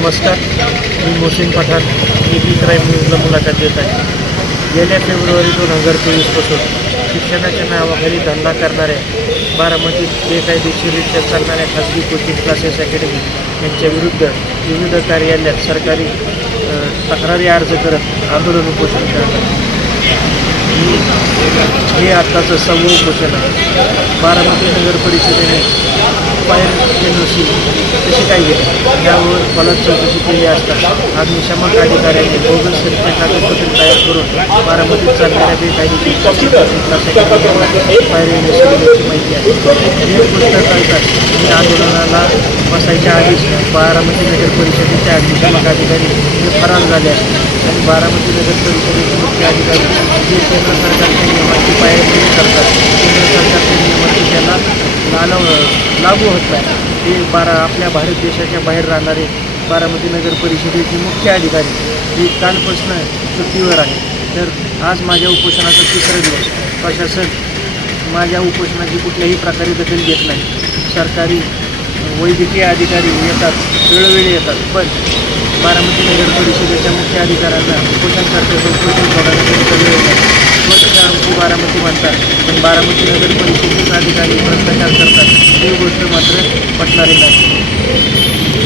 नमस्कार मी मोहसिन पठाण मी बी क्राईम न्यूजला मुलाखत देत आहे. गेल्या फेब्रुवारी दोन हजार तेवीसपासून शिक्षणाच्या नावाखाली धंदा करणाऱ्या बारामतीत बेकायदेशीररित्या चालणाऱ्या खाजगी कोचिंग क्लासेस अकॅडमी यांच्या विरुद्ध विविध कार्यालयात सरकारी तक्रारी अर्ज करत आंदोलन उपोषण करत आहे ही- हे आत्ताचं सव्वं उपोषण आहे. बारामती नगर परिषदेने बाहेर एन तशी काही कशी काय यावर फलक चौकशी केली असता अग्निशमन अधिकाऱ्यांनी बोगस सत्य कागदपत्रे तयार करून बारामतीत चालणाऱ्या बेकायदेशीर फायर एन माहिती आहे. हे पुस्तक या मी आंदोलनाला बसायच्या आधीच बारामती नगर परिषदेच्या अग्निशमक अधिकारी हे फरार झाले आहेत आणि बारामती नगर परिषदेचे मुख्य अधिकारी जे केंद्र सरकारच्या नियमांची पायरी करतात केंद्र सरकारच्या नियमांची त्याला लालव लागू होत नाही. ते बारा आपल्या भारत देशाच्या बाहेर राहणारे बारामती नगर परिषदेचे मुख्य अधिकारी हे कालपासून सुट्टीवर आहे तर आज माझ्या उपोषणाचा तिसरा दिवस. प्रशासन माझ्या उपोषणाची कुठल्याही प्रकारे दखल घेत नाही. सरकारी वैद्यकीय अधिकारी येतात वेळोवेळी येतात. पण बारामती नगर परिषदेच्या मुख्य अधिकाऱ्यांना करतात उपोषण सोडण्याचा वेळ नाही. स्वच्छ आमची बारामती म्हणतात. पण बारामती नगर परिषदेचे ठिकाणी भ्रष्टाचार करतात. ही गोष्ट मात्र पटणारी नाही.